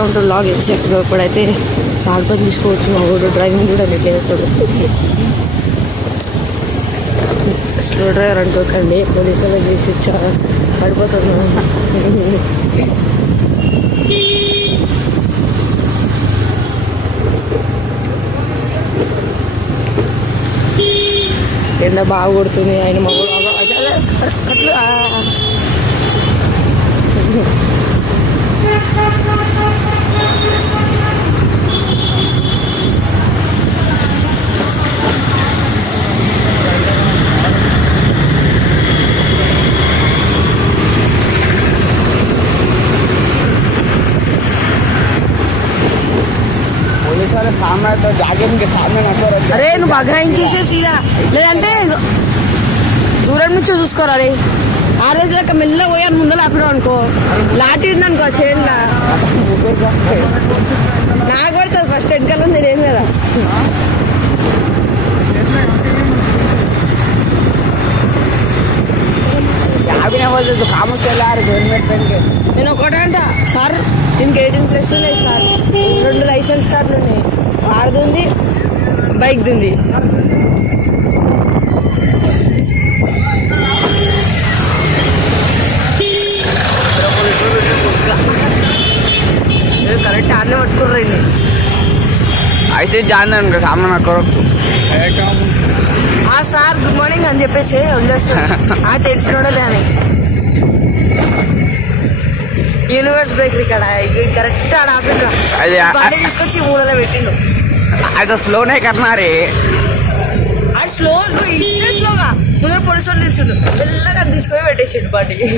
చేస్తూ ఉంటాడు లాగ్ ఎగ్జాక్ట్గా. ఇప్పుడైతే కాకపోతే తీసుకోవచ్చు మా ఊరు డ్రైవింగ్ కూడా ఎట్లా చేస్తాడు. స్లో డ్రైవర్ అనుకోకండి, పోలీసు వాళ్ళకి చేసి పడిపోతున్నాను. ఎండ బాగా కొడుతుంది. ఆయన మా అట్లా అరే నువ్వు బగ్రాయించేసేసిరా, లేదంటే దూరం నుంచి చూసుకోరా. అరే ఆ రోజు లెక్క మెల్ల పోయాను ముందర అప్పుడు అనుకో, లాటి ఉందనుకో చేయండి నాకు పడుతుంది ఫస్ట్ వెనకాల నేనేం కదా. నేను ఒకటంట సార్, దీనికి 18+ ఉన్నాయి సార్, 2 లైసెన్స్ కార్డులు ఉన్నాయి, కారుది ఉంది, బైక్ది ఉంది. కరెక్ట్ ఆడనే పట్టుకుర్రండి అయితే జాయిన్ సామాన్ కొరకు సార్ గుడ్ మార్నింగ్ అని చెప్పేసి వదిలేస్తాడు. తెలిసినోడే లేని యూనివర్స్ బేకరీ కాడ కరెక్ట్ ఆడ ఆపిండు, తీసుకొచ్చి ఊళ్ళో పెట్టిండు. అయితే స్లోనే కట్టినారే, అది స్లోగా ముందర పోలీసు వాళ్ళు నిల్చుండు, మెల్లగా తీసుకొని పెట్టేసిండు బాటికి.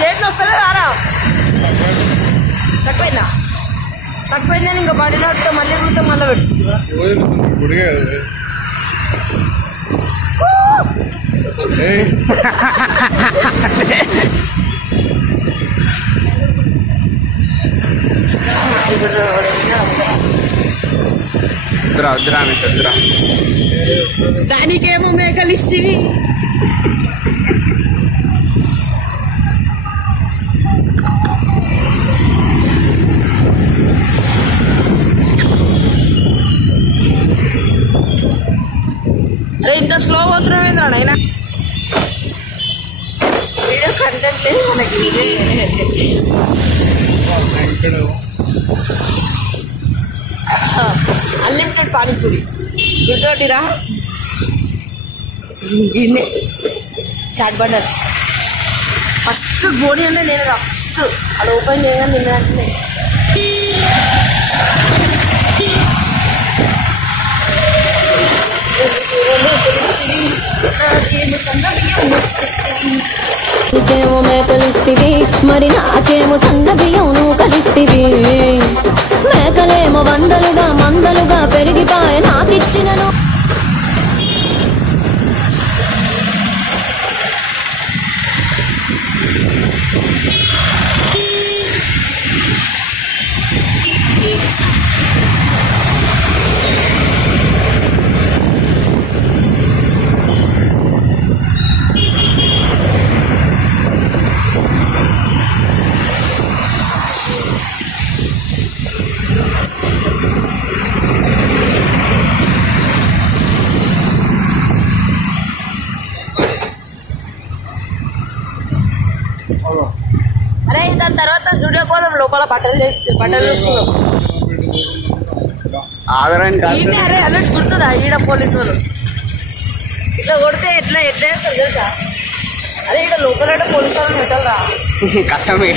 చేతిలో వస్తలే రారా, తక్కువైందని ఇంకా బండిలో వస్తే మళ్ళీ రూతో మళ్ళీ పెట్టు. దానికేమో మేకలు ఇస్తేవి, అరే ఇంత స్లో పోతున్నాం ఏంద్రాడు అయినా. వీడియో కంటెంట్ లేదు మనకి. అన్లిమిటెడ్ పానీపూరి గుర్తోటిరా, ఇన్నే చాట్ బటర్ ఫస్ట్ గోడి అంటే నేను ఫస్ట్ అది ఓపెన్ చేయగా నిన్నంటే నీకేమో మేకలిస్తివి, మరి నాకేమో సన్న బియ్యం నువ్వు కలిస్తివి. మేకలేమో వందలుగా మందలుగా పెరిగిపాయ నాకిచ్చినను. అరే దాని తర్వాత స్టూడియో పోదాం, లోపల బట్టలు చూసుకున్నాం. అరే అలర్ట్ గుర్తుందా ఈడ పోలీసు వాళ్ళు ఇట్లా కొడితే ఎట్లా చేస్తారు తెలుసా? అరే ఇక్కడ లోపల పోలీసు వాళ్ళని పెట్టాలరా కష్టమే.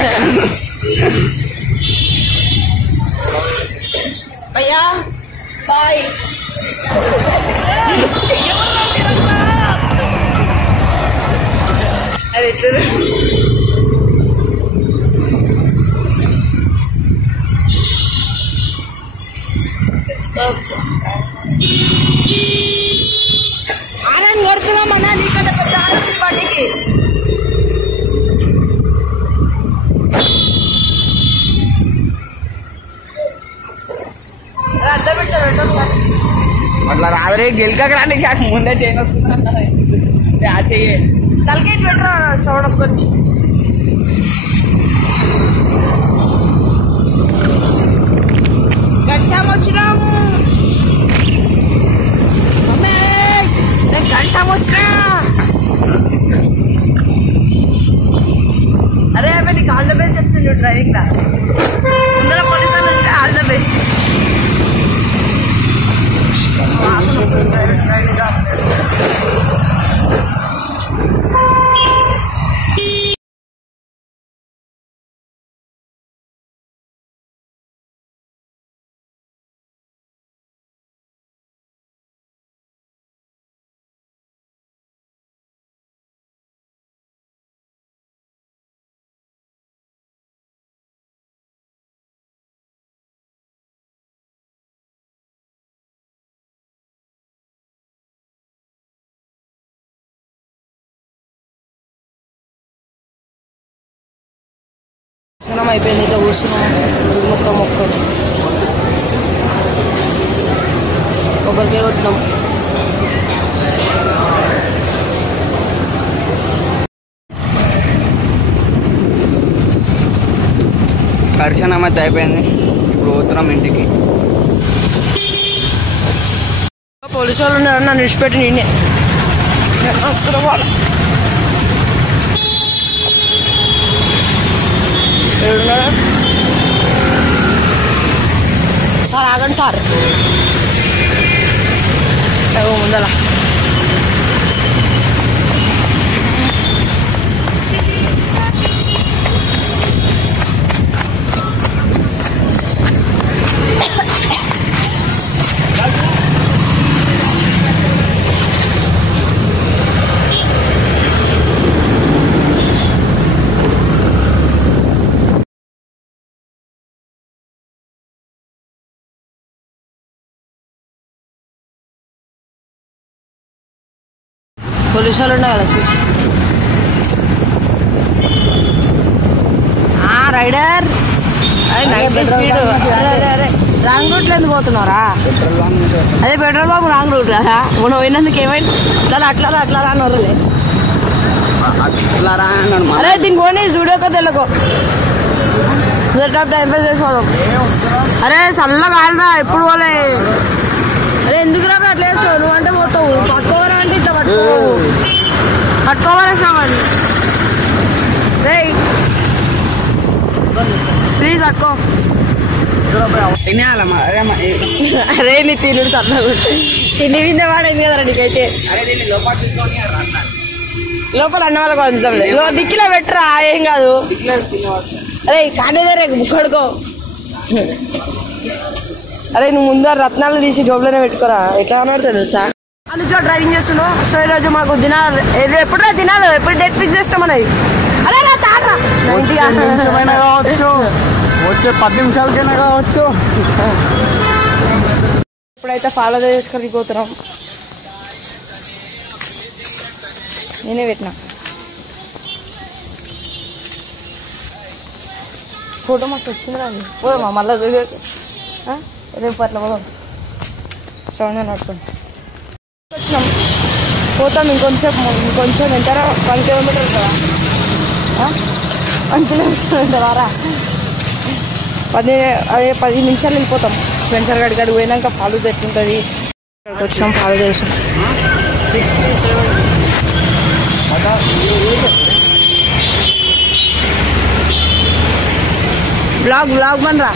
అయ్యా బాయ్. అరే ఎట్లా ఆనని కొడుతున్నామన్నా నీకన్నా పెద్ద ఆనంద పాటికి. అర్థం పెట్టారు అట్లా రాదరే గెలికక రాండి ముందే చేయని వస్తుంది ఆ చెయ్యి తలకేట్ పెట్టరా చూడడం కొంచెం గడిచాం వచ్చినాము గడిచాం వచ్చినా అరే అబ్బాయి నీకు ఆల్ ద బెస్ట్ చెప్తుండ్రు డ్రైవింగ్ లా ముందర పోలీసు వాళ్ళు ఆల్ ద బెస్ట్ అయిపోయింది ఇట్లా కూర్చున్నాం మొత్తం మొక్కలు కొబ్బరికాయ కొట్టినాం దర్శనం అయితే అయిపోయింది ఇప్పుడు పోతున్నాం ఇంటికి పోలీసు వాళ్ళు ఉన్నారు నన్ను విడిచిపెట్టి నేనే వస్తున్నా వాళ్ళు సార్ ఆగండి సార్ ముందల పోలీసు వాళ్ళు ఉన్నాయి కదా చూసి రైడర్ స్పీడ్ అరే రాంగ్ రూట్లో ఎందుకు పోతున్నారా అదే పెట్రోల్ బాబు రాంగ్ రూట్ కదా మనం పోయినందుకు ఏమైంది అట్లా అట్లా అని వరలే అరే దీనికి పోనీ జూడియోకో తెల్లకో టైం పాస్ చేసుకోదాం అరే చల్లగా ఆడరా ఎప్పుడు పోలే అరే ఎందుకు రా అట్లా వేస్తావు నువ్వు అంటే పోతావు పట్టుకోవరా అంటే ఇట్లా పట్టుకోవు పట్టుకోవాలేసామండి రే ప్లీజ్ పట్టుకో అరే నీ తినుడు చల్లగా తిండి విందే వాడేది కదరా నీకైతే లోపల అన్న వాళ్ళకి కొంచెం డిక్కిలో పెట్టరా ఏం కాదు అరే కానేదే రే ముక్కడుకో అరే నువ్వు ముందు రత్నాలు తీసి జోబులోనే పెట్టుకోరా ఎట్లా అన్నారు తెలుసా అందులో డ్రైవింగ్ చేస్తున్నావు సో ఈరోజు మాకు దినాలు ఎప్పుడో తినాలి ఎప్పుడు డేట్ ఫిక్స్ చేస్తాం మనది అరే రా తారా కావచ్చు వచ్చే 10 నిమిషాలకైనా కావచ్చు ఇప్పుడైతే ఫాలో చేసుకొని పోతున్నాం నేనే పెట్టినా ఫోటో మాకు వచ్చింది రాదు పోదామా మళ్ళీ రేపు అట్లా పోదాం సౌండ్ నడుపుతాం వచ్చినాం పోతాం ఇంకొంచెం ఎంత 1 కిలోమీటర్ కదా 1 కిలోమీటర్ ఉంటారా 10 నిమిషాలు వెళ్ళిపోతాం స్పెన్సర్ గడి కాడికి పోయినాక ఫాలో తెట్టుంటుంది వచ్చినాం ఫాలో చేసాం బ్లాగ్ బనరా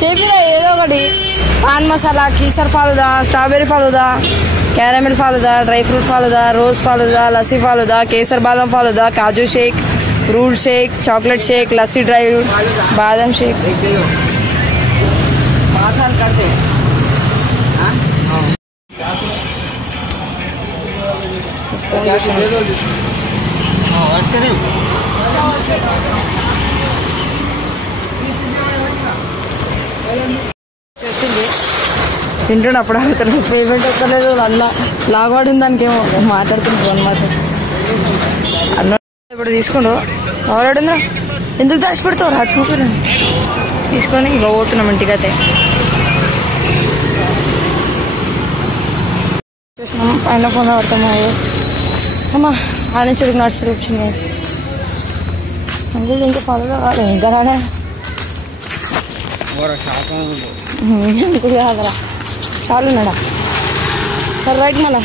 చేపిరా ఏదో ఒకటి paan masala kesar falooda strawberry falooda caramel falooda dry fruit falooda rose falooda lassi falooda kesar badam falooda kaju shake fruit shake chocolate shake lassi dry badam shake తింటున్నప్పుడు అతను పేమెంట్ ఒక్కలేదు అలా లాగవాడిన దానికేమో మాట్లాడుతున్నాను అనమాట అన్న ఇప్పుడు తీసుకోండు ఎవరాడుందా ఎందుకు దాచిపెడతావు రా చూపండి తీసుకొని ఇక పోతున్నాం ఇంటికి అయితే చూసినాం పైన ఫోన్ పడతాం అమ్మా ఆడ నుంచి నడుచుడు వచ్చింది అందులో ఇంకా ఫాలో కావాలి ఇంకా రాడా ఎందుకు కాదరా చాలు ఉన్నాడా సరే రైట్ మళ్ళా